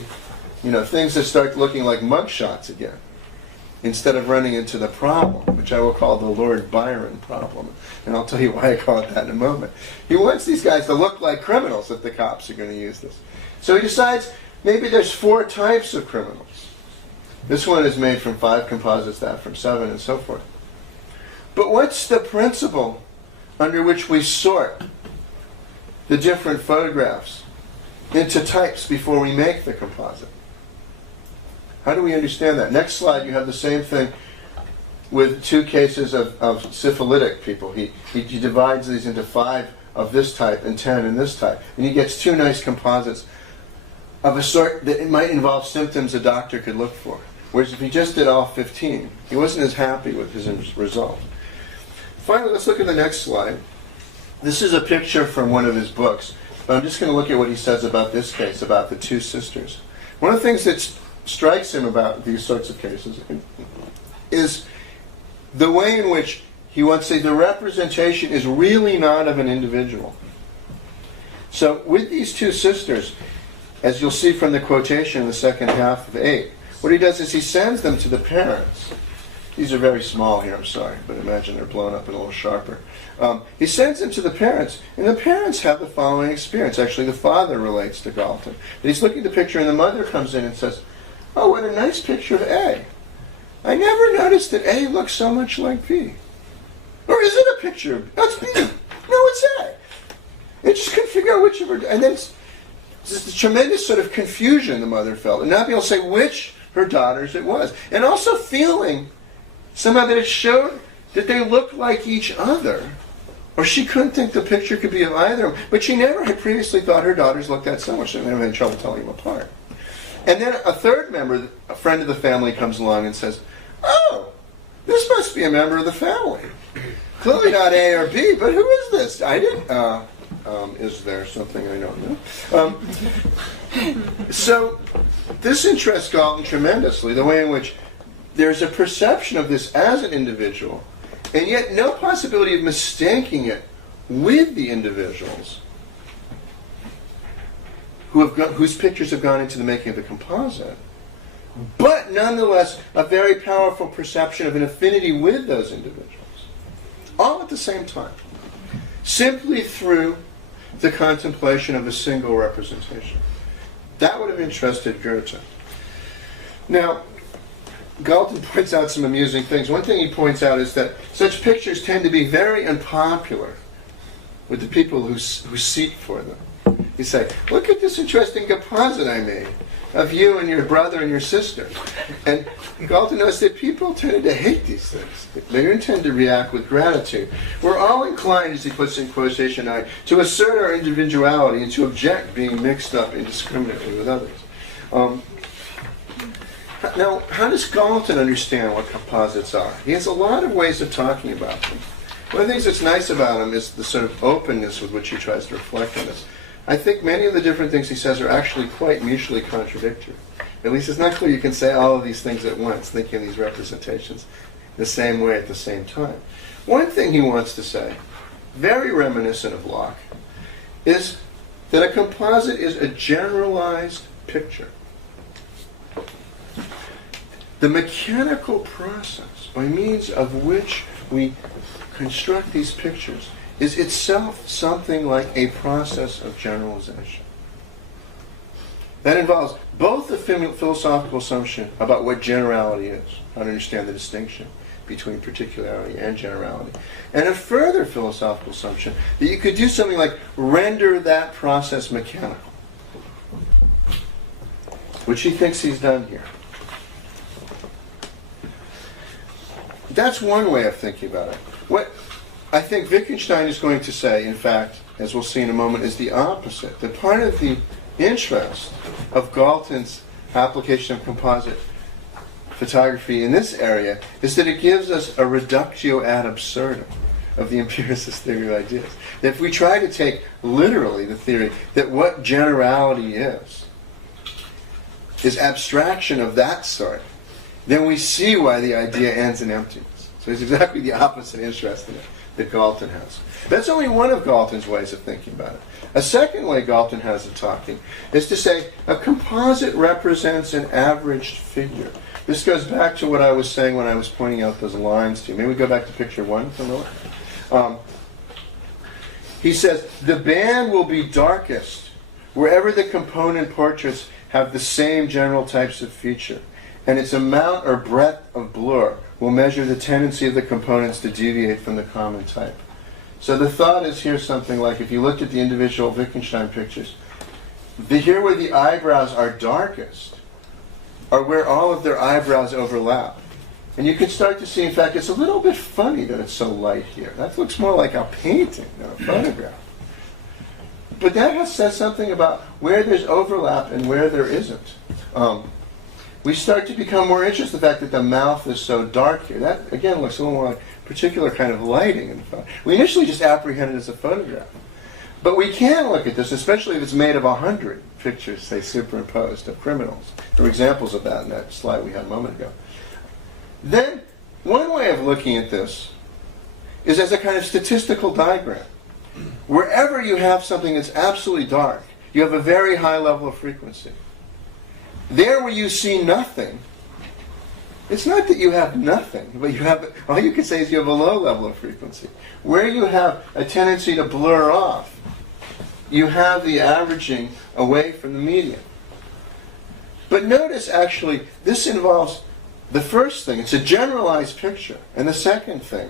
things that start looking like mugshots again, instead of running into the problem, which I will call the Lord Byron problem. And I'll tell you why I call it that in a moment. He wants these guys to look like criminals if the cops are going to use this. So he decides maybe there's 4 types of criminals. This one is made from 5 composites, that from 7, and so forth. But what's the principle under which we sort the different photographs into types before we make the composite? How do we understand that? Next slide, you have the same thing with 2 cases of syphilitic people. He divides these into 5 of this type and 10 in this type. And he gets 2 nice composites of a sort that it might involve symptoms a doctor could look for. Whereas if he just did all 15, he wasn't as happy with his result. Finally, let's look at the next slide. This is a picture from one of his books. But I'm just going to look at what he says about this case, about the 2 sisters. One of the things that strikes him about these sorts of cases is the way in which he wants to say the representation is really not of an individual. So with these 2 sisters, as you'll see from the quotation in the second half of 8, what he does is he sends them to the parents These are very small here, I'm sorry, but imagine they're blown up and a little sharper. He sends them to the parents, and the parents have the following experience. Actually, the father relates to Galton. He's looking at the picture, and the mother comes in and says, "Oh, what a nice picture of A. I never noticed that A looks so much like B. Or is it a picture of, that's B. No, it's A." It just couldn't figure out which of her, and then it's this tremendous sort of confusion the mother felt, and not being able to say which her daughters it was. And also feeling somehow that it showed that they looked like each other. Or she couldn't think the picture could be of either of them. But she never had previously thought her daughters looked that similar. She never had trouble telling them apart. And then a third member, a friend of the family, comes along and says, "Oh, this must be a member of the family. Clearly not A or B, but who is this? I didn't, is there something I don't know?" So this interests Galton tremendously, the way in which there's a perception of this as an individual, and yet no possibility of mistaking it with the individuals whose pictures have gone into the making of the composite, but nonetheless a very powerful perception of an affinity with those individuals, all at the same time, simply through the contemplation of a single representation. That would have interested Goethe. Now, Galton points out some amusing things. One thing he points out is that such pictures tend to be very unpopular with the people who seek for them. You say, "Look at this interesting composite I made of you and your brother and your sister." And Galton notes that people tended to hate these things. They didn't tend to react with gratitude. We're all inclined, as he puts in quotation marks, to assert our individuality and to object being mixed up indiscriminately with others. Now, how does Galton understand what composites are? He has a lot of ways of talking about them. One of the things that's nice about him is the sort of openness with which he tries to reflect on this. I think many of the different things he says are actually quite mutually contradictory. At least it's not clear you can say all of these things at once, thinking of these representations the same way at the same time. One thing he wants to say, very reminiscent of Locke, is that a composite is a generalized picture. The mechanical process by means of which we construct these pictures is itself something like a process of generalization. That involves both a philosophical assumption about what generality is, how to understand the distinction between particularity and generality, and a further philosophical assumption that you could do something like render that process mechanical, which he thinks he's done here. That's one way of thinking about it. What I think Wittgenstein is going to say, in fact, as we'll see in a moment, is the opposite. That part of the interest of Galton's application of composite photography in this area is that it gives us a reductio ad absurdum of the empiricist theory of ideas. That if we try to take literally the theory that what generality is abstraction of that sort, then we see why the idea ends in emptiness. So it's exactly the opposite interest in it that Galton has. That's only one of Galton's ways of thinking about it. A second way Galton has of talking is to say a composite represents an averaged figure. This goes back to what I was saying when I was pointing out those lines to you. Maybe we go back to picture one for a moment. He says, the band will be darkest wherever the component portraits have the same general types of feature, and its amount or breadth of blur will measure the tendency of the components to deviate from the common type. So the thought is here something like, if you looked at the individual Wittgenstein pictures, here where the eyebrows are darkest are where all of their eyebrows overlap. And you can start to see, in fact, it's a little bit funny that it's so light here. That looks more like a painting than a photograph. But that says something about where there's overlap and where there isn't. We start to become more interested in the fact that the mouth is so dark here. That, again, looks a little more like a particular kind of lighting in the photo. We initially just apprehend it as a photograph. But we can look at this, especially if it's made of 100 pictures, say, superimposed of criminals. There were examples of that in that slide we had a moment ago. Then, one way of looking at this is as a kind of statistical diagram. Wherever you have something that's absolutely dark, you have a very high level of frequency. There where you see nothing, It's not that you have nothing, but you have, all you can say is you have a low level of frequency. Where you have a tendency to blur off, you have the averaging away from the median. But notice, actually, this involves the first thing. It's a generalized picture. And the second thing,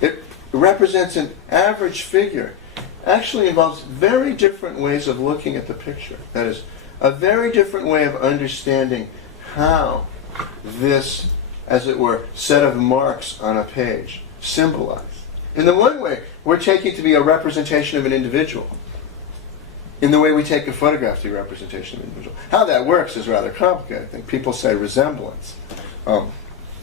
it represents an average figure. Actually involves very different ways of looking at the picture. That is, a very different way of understanding how this, as it were, set of marks on a page symbolize. In the one way, we're taking it to be a representation of an individual. In the way we take a photograph to be a representation of an individual. How that works is rather complicated. I think people say resemblance.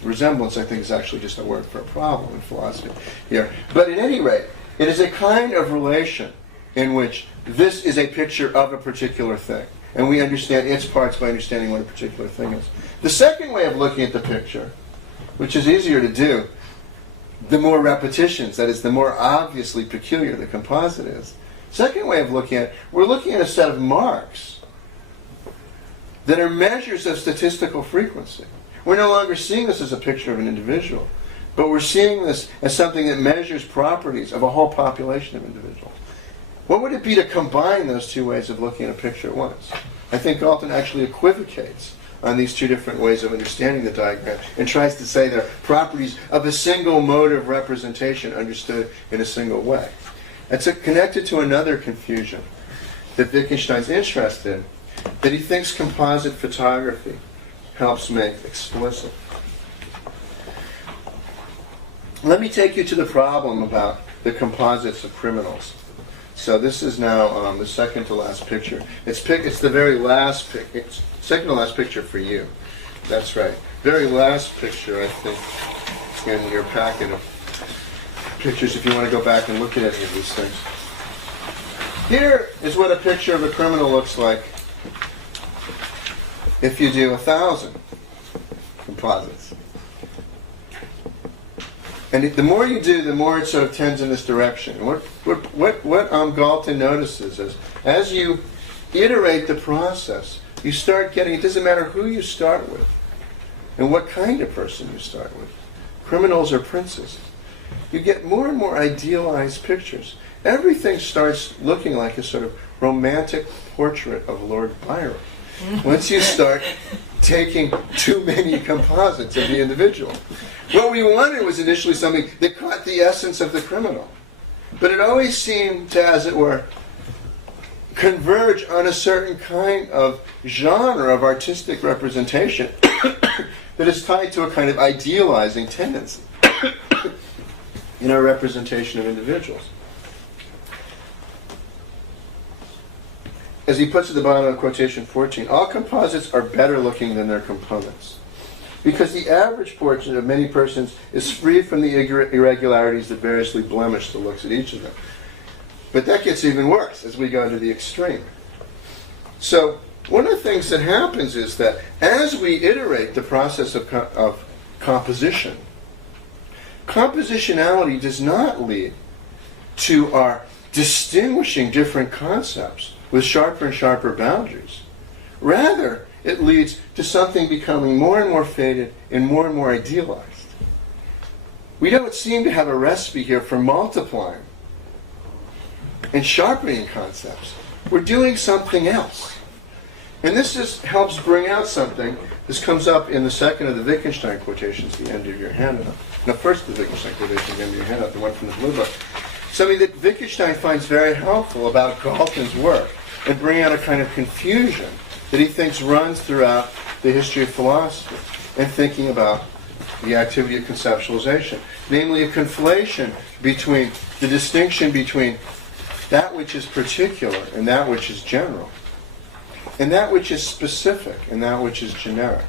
Resemblance, I think, is actually just a word for a problem in philosophy here. But at any rate, it is a kind of relation in which this is a picture of a particular thing. And we understand its parts by understanding what a particular thing is. The second way of looking at the picture, which is easier to do, the more repetitions, that is, the more obviously peculiar the composite is. Second way of looking at it, we're looking at a set of marks that are measures of statistical frequency. We're no longer seeing this as a picture of an individual, but we're seeing this as something that measures properties of a whole population of individuals. What would it be to combine those two ways of looking at a picture at once? I think Galton actually equivocates on these two different ways of understanding the diagram and tries to say they're properties of a single mode of representation understood in a single way. It's connected to another confusion that Wittgenstein's interested in, that he thinks composite photography helps make explicit. Let me take you to the problem about the composites of criminals. So this is now the second to last picture. It's the very last picture. It's second to last picture for you. That's right. Very last picture, I think, in your packet of pictures if you want to go back and look at any of these things. Here is what a picture of a criminal looks like if you do 1,000 composites. And the more you do, the more it sort of tends in this direction. What Galton notices is, as you iterate the process, you start getting, it doesn't matter who you start with and what kind of person you start with, criminals or princes, you get more and more idealized pictures. Everything starts looking like a sort of romantic portrait of Lord Byron. Once you start taking too many composites of the individual. What we wanted was initially something that caught the essence of the criminal. But it always seemed to, as it were, converge on a certain kind of genre of artistic representation that is tied to a kind of idealizing tendency in our representation of individuals. As he puts at the bottom of quotation 14, all composites are better looking than their components, because the average portrait of many persons is free from the irregularities that variously blemish the looks of each of them. But that gets even worse as we go to the extreme. So one of the things that happens is that as we iterate the process of composition, compositionality does not lead to our distinguishing different concepts with sharper and sharper boundaries. Rather, it leads to something becoming more and more faded and more idealized. We don't seem to have a recipe here for multiplying and sharpening concepts. We're doing something else. And this helps bring out something. This comes up in the second of the Wittgenstein quotations, the end of your handout. No, first of the Wittgenstein quotation, the end of your handout, the one from the blue book. Something that Wittgenstein finds very helpful about Galton's work and bring out a kind of confusion that he thinks runs throughout the history of philosophy and thinking about the activity of conceptualization. Namely, a conflation between the distinction between that which is particular and that which is general, and that which is specific and that which is generic.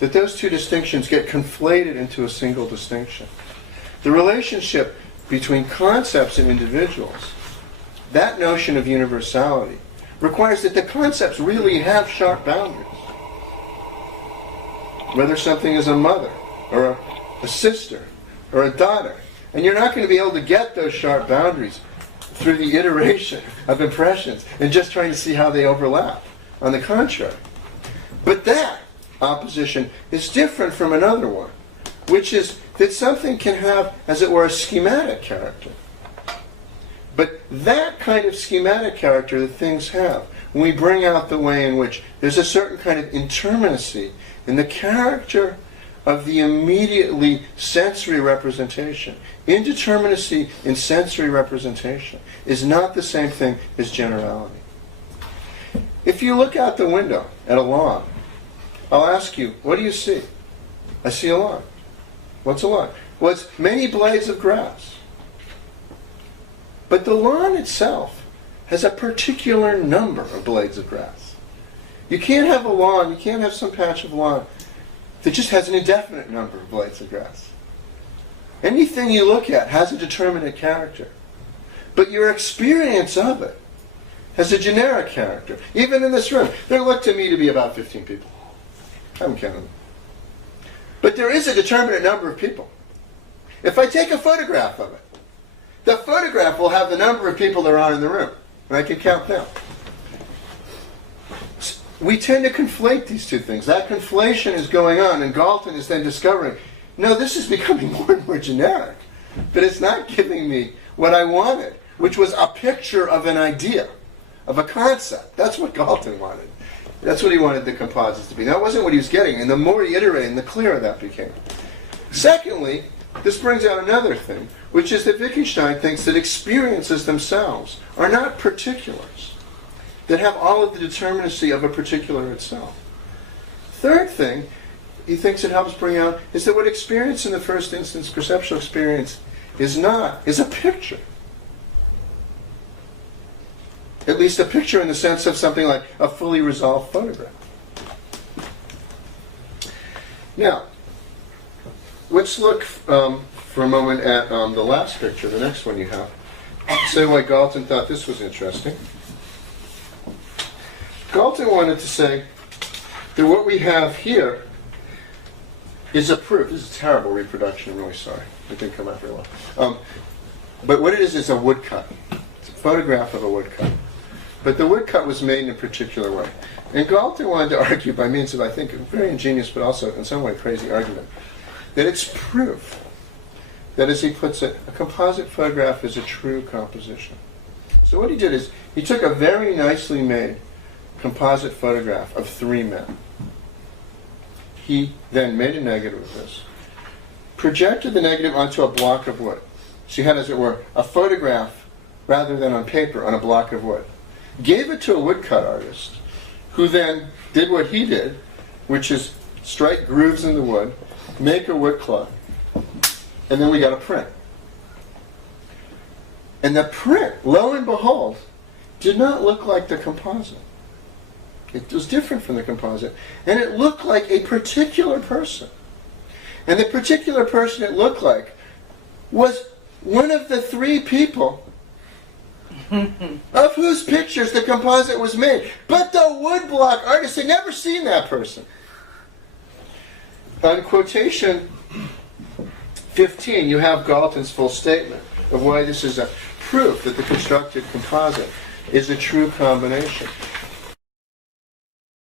That those two distinctions get conflated into a single distinction. The relationship between concepts and individuals, that notion of universality, requires that the concepts really have sharp boundaries. Whether something is a mother, or a sister, or a daughter. And you're not going to be able to get those sharp boundaries through the iteration of impressions and just trying to see how they overlap. On the contrary. But that, opposition is different from another one, which is that something can have, as it were, a schematic character. But that kind of schematic character that things have, when we bring out the way in which there's a certain kind of interminacy in the character of the immediately sensory representation. Indeterminacy in sensory representation is not the same thing as generality. If you look out the window at a lawn, I'll ask you, what do you see? I see a lawn. What's a lawn? Well, it's many blades of grass. But the lawn itself has a particular number of blades of grass. You can't have a lawn, you can't have some patch of lawn that just has an indefinite number of blades of grass. Anything you look at has a determinate character. But your experience of it has a generic character. Even in this room, there look to me to be about 15 people. I haven't counted them. But there is a determinate number of people. If I take a photograph of it, the photograph will have the number of people there are in the room, and I can count them. We tend to conflate these two things. That conflation is going on, and Galton is then discovering, no, this is becoming more and more generic. But it's not giving me what I wanted, which was a picture of an idea, of a concept. That's what Galton wanted. That's what he wanted the composites to be. That wasn't what he was getting, and the more he iterated, the clearer that became. Secondly, this brings out another thing, which is that Wittgenstein thinks that experiences themselves are not particulars, that have all of the determinacy of a particular itself. Third thing he thinks it helps bring out is that what experience in the first instance, perceptual experience, is not, is a picture. At least a picture in the sense of something like a fully resolved photograph. Now, let's look for a moment at the last picture, the next one you have. Say why Galton thought this was interesting. Galton wanted to say that what we have here is a proof. This is a terrible reproduction, I'm really sorry. It didn't come out very well. But what it is a woodcut. It's a photograph of a woodcut. But the woodcut was made in a particular way. And Galton wanted to argue by means of, I think, a very ingenious but also in some way crazy argument, that it's proof that, as he puts it, a composite photograph is a true composition. So what he did is he took a very nicely made composite photograph of three men. He then made a negative of this, projected the negative onto a block of wood. So you had, as it were, a photograph rather than on paper, on a block of wood. Gave it to a woodcut artist, who then did what he did, which is strike grooves in the wood, make a wood cloth, and then we got a print. And the print, lo and behold, did not look like the composite. It was different from the composite, and it looked like a particular person. And the particular person it looked like was one of the three people of whose pictures the composite was made. But the woodblock artist had never seen that person. On quotation 15, you have Galton's full statement of why this is a proof that the constructed composite is a true combination.